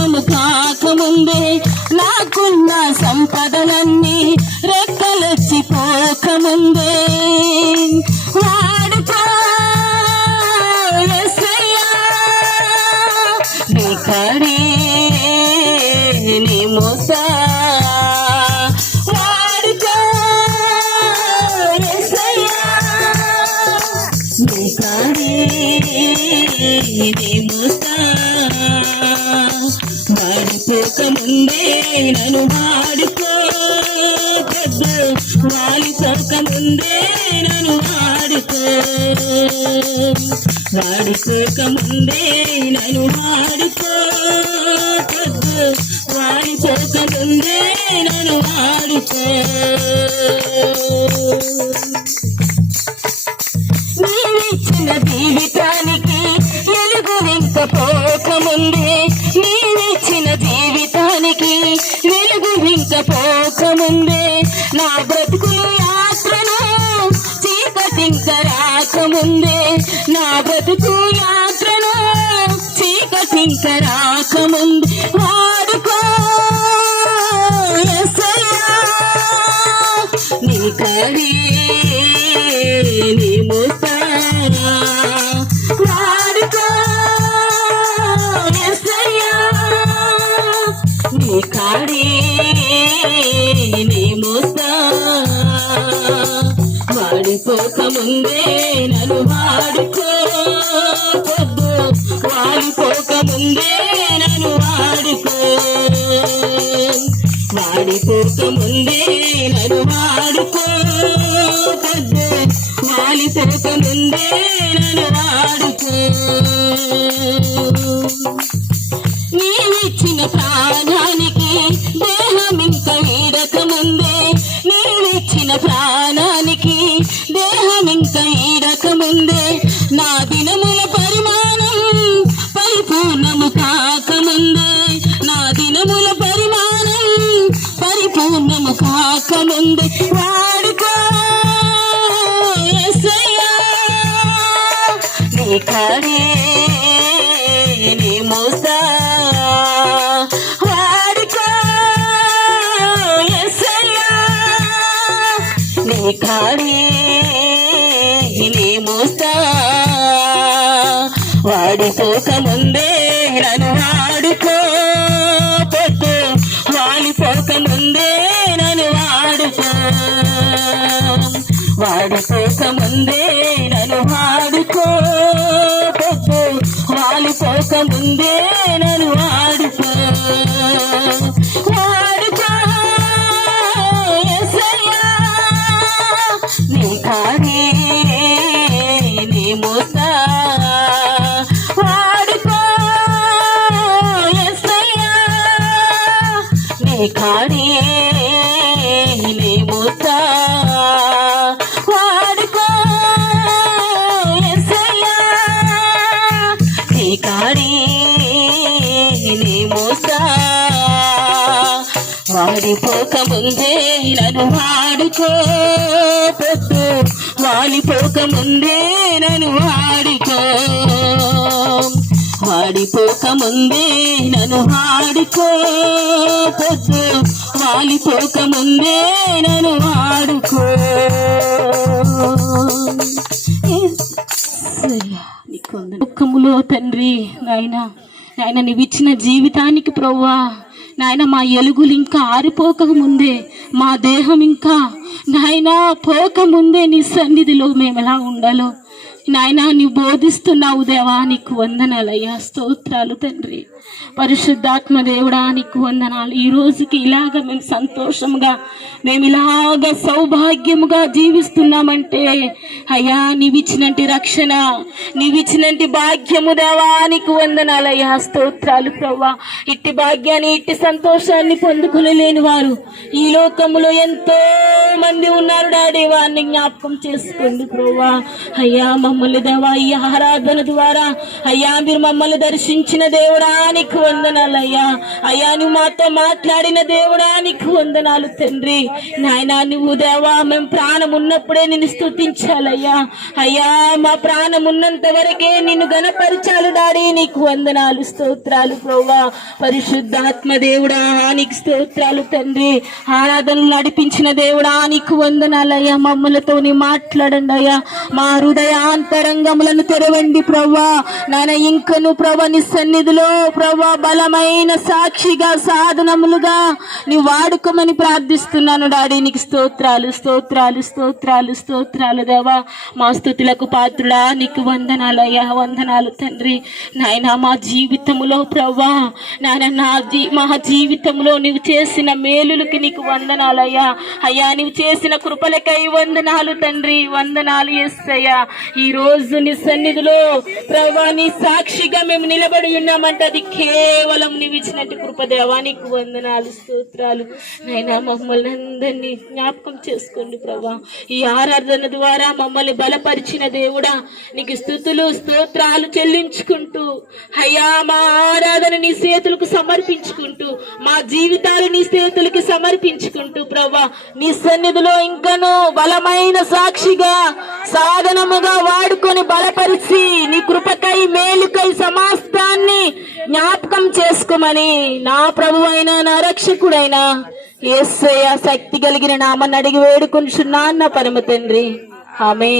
పరిపూర్ణము కాకముందే నాకున్న సంపదలన్నీ రెక్కలొచ్చి పోకముందే. వాడుకో యేసయ్యా, కడే నీ మోసా. వాడుకో నీ మోసా వాడిపోకముందే నన్ను వాడుకో. పెద్ద వాడిపోకముందే నన్ను వాడుకో. వాడిపోకముందే నన్ను వాడుకో. పెద్ద ముందే నన్ను వాడుకో. నీవిచ్చిన జీవితానికి ఎలుగు వెంక ముందే జీవితానికి వెలుగు వెంక పోకముందే నా బ్రతుకు యాత్రను చీకటి ఇంక రాకముందే నా బ్రతుకు యాత్రను చీకటి ఇంక రాకముందే వాడుకో యేసయ్యా, నీ కడే వాడిపోకముందే నన్ను వాడుకోవద్దు పొద్దు వాడిపోకముందే నన్ను వాడుకో. వాడిపోకముందే నన్ను వాడుకోవద్దు పొద్దు వాడిపోకముందే నన్ను వాడుకో. పాపముంది కాకముందే వాడుకో యేసయ్యా, నీ కాడే నీ మోసా. వాడుకో నీ కాడే నీ వాలిపోకముందే నన్ను వాడుకో. వాడుకో నీ కాడే నీ మోసా. వాడుకో నీ వాడిపోకముందే నన్ను వాడుకో పొద్దు. వాడిపోకముందే నన్ను వాడుకో. వాడిపోకముందే నన్ను వాడుకో పొద్దు. వాలిపోకముందే నన్ను వాడుకో. దుఃఖములో తండ్రి నాయన. నాయన నీవిచ్చిన జీవితానికి ప్రవ్వా. నాయన మా ఎలుగులు ఇంకా ఆరిపోక ముందే మా దేహం ఇంకా నాయన పోక ముందే నీ సన్నిధిలో మేము ఎలా ఉండాలో. నాయన నీవు బోధిస్తున్నావు దేవా నీకు వందనాలయ్యా స్తోత్రాలు తండ్రి. పరిశుద్ధాత్మ దేవుడా నీకు వందనాలు. ఈ రోజుకి ఇలాగ మేము సంతోషంగా మేము ఇలాగ సౌభాగ్యముగా జీవిస్తున్నామంటే అయ్యా నీవిచ్చినట్టి రక్షణ నీవిచ్చినట్టి భాగ్యము దేవా నీకు వందనాలయ్యా స్తోత్రాలు ప్రవ్వా. ఇట్టి భాగ్యాన్ని ఇట్టి సంతోషాన్ని పొందుకునలేని వారు ఈ లోకములో ఎంతో మంది ఉన్నారు డాడీ. వారిని జ్ఞాపకం చేసుకోండి ప్రవ్వా. అయ్యా మమ్మల్ని దేవా ఈ ఆరాధన ద్వారా. అయ్యా మీరు మమ్మల్ని దర్శించిన దేవుడా నీకు వందనాలయ్యా. అయ్యా నువ్వు మాతో మాట్లాడిన దేవుడా నీకు వందనాలు తండ్రి. నాయనా నువ్వు దేవా మేము ప్రాణం ఉన్నప్పుడే నిన్ను స్థుతించాలయ్యా అయ్యా మా ప్రాణం ఉన్నంత వరకే నిన్ను గణపరచాలి డాడీ. నీకు వందనాలు స్తోత్రాలు ప్రోవా పరిశుద్ధాత్మ దేవుడా నీకు స్తోత్రాలు తండ్రి. ఆరాధనలు నడిపించిన దేవుడా నీకు వందనాలయ్యా. మమ్మలతో నీ మాట్లాడండి అయ్యా. మా అంతరంగములను తెరవండి ప్రవ్వా. నాయన ఇంకను ప్రభ నీ సన్నిధిలో ప్రభా బలమైన సాక్షిగా సాధనములుగా నీ వాడుకోమని ప్రార్థిస్తున్నాను డాడీ. నీకు స్తోత్రాలు స్తోత్రాలు స్తోత్రాలు స్తోత్రాలు దేవా. మా స్థుతులకు పాత్రుడా నీకు వందనాలయ్యా వందనాలు తండ్రి. నాయన మా జీవితములో ప్రవ్వా నాయన నా జీ మా జీవితంలో నీవు చేసిన మేలులకి నీకు వందనాలయ్యా అయ్యా. నీవు చేసిన కృపలకై వందనాలు తండ్రి వందనాలు ఎస్తయ్యా ఈ రోజు నీ సన్నిధిలో ప్రభా నీ సాక్షిగా మేము నిలబడి ఉన్నామంటే అది కేవలం నీవు ఇచ్చినట్టు కృపదేవా వందనాలు స్తోత్రాలు. నైనా మమ్మల్ని అందరినీ జ్ఞాపకం చేసుకోండి ప్రభా. ఈ ఆరాధన ద్వారా మమ్మల్ని బలపరిచిన దేవుడా నీకు స్థుతులు స్తోత్రాలు చెల్లించుకుంటూ అయ్యా మా ఆరాధన నీ చేతులకు సమర్పించుకుంటూ మా జీవితాలు నీ చేతులకి సమర్పించుకుంటూ ప్రభా నీ సన్నిధిలో ఇంకనూ బలమైన సాక్షిగా సాధనముగా వాడుకొని బలపరిచి నీ కృపకై మేలుకై సమాస్తాన్ని జ్ఞాపకం చేసుకోమని నా ప్రభు అయిన నా రక్షకుడైన యేసయ్య శక్తి కలిగిన నామని అడిగి వేడుకొనిచున్నాన్న పరమ తండ్రి. ఆమె